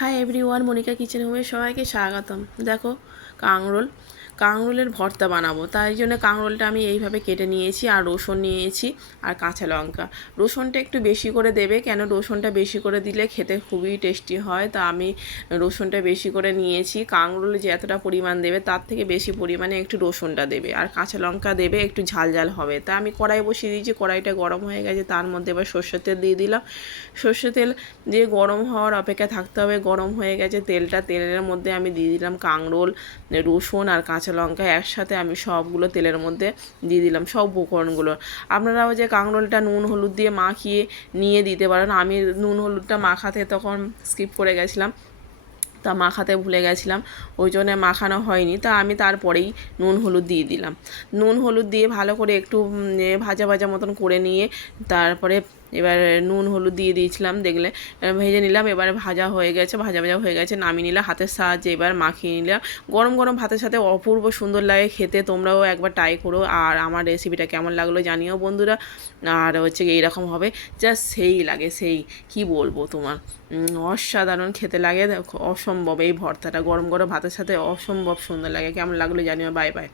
Hi everyone, Monika kitchen হোমে সবাইকে স্বাগতম। দেখো, কাঁকরোলের ভর্তা বানাবো, তাই জন্য কাঁকরোলটা আমি এইভাবে কেটে নিয়েছি, আর রসুন নিয়েছি আর কাঁচা লঙ্কা। রসুনটা একটু বেশি করে দেবে, কেন রসুনটা বেশি করে দিলে খেতে খুবই টেস্টি হয়। তা আমি রসুনটা বেশি করে নিয়েছি। কাঁকরোল যে এতটা পরিমাণ দেবে তার থেকে বেশি পরিমাণে একটু রসুনটা দেবে, আর কাঁচা লঙ্কা দেবে, একটু ঝাল ঝাল হবে। তা আমি কড়াই বসিয়ে দিয়েছি, কড়াইটা গরম হয়ে গেছে, তার মধ্যে এবার সর্ষের তেল দিয়ে দিলাম। সর্ষের তেল দিয়ে গরম হওয়ার অপেক্ষা থাকতে হবে। গরম হয়ে গেছে তেলের মধ্যে আমি দিয়ে দিলাম কাঁকরোল, রসুন আর কাঁচা লঙ্কা একসাথে আমি সবগুলো তেলের মধ্যে দিয়ে দিলাম, সব উপকরণগুলো। আপনারাও যে কাঁকরোলটা নুন হলুদ দিয়ে মাখিয়ে নিয়ে দিতে পারেন, আমি নুন হলুদটা মাখাতে তখন স্কিপ করে গেছিলাম, তা মাখাতে ভুলে গেছিলাম, ওই জন্য মাখানো হয়নি। তা আমি তারপরেই নুন হলুদ দিয়ে দিলাম। নুন হলুদ দিয়ে ভালো করে একটু ভাজা ভাজা মতন করে নিয়ে তারপরে এবার নুন হলুদ দিয়ে দিয়েছিলাম, দেখলে ভেজে নিলাম। এবার ভাজা হয়ে গেছে, ভাজা ভাজা হয়ে গেছে, নামিয়ে নিলাম হাতের সাহায্যে। এবার মাখিয়ে নিলাম, গরম গরম ভাতের সাথে অপূর্ব সুন্দর লাগে খেতে। তোমরাও একবার ট্রাই করো, আর আমার রেসিপিটা কেমন লাগলো জানিও বন্ধুরা। আর এইরকম হবে, জাস্ট সেই লাগে, সেই কি বলবো তোমার, অসাধারণ খেতে লাগে, অসম্ভব। এই ভর্তাটা গরম গরম ভাতের সাথে অসম্ভব সুন্দর লাগে। কেমন লাগলো জানিও। Bye bye.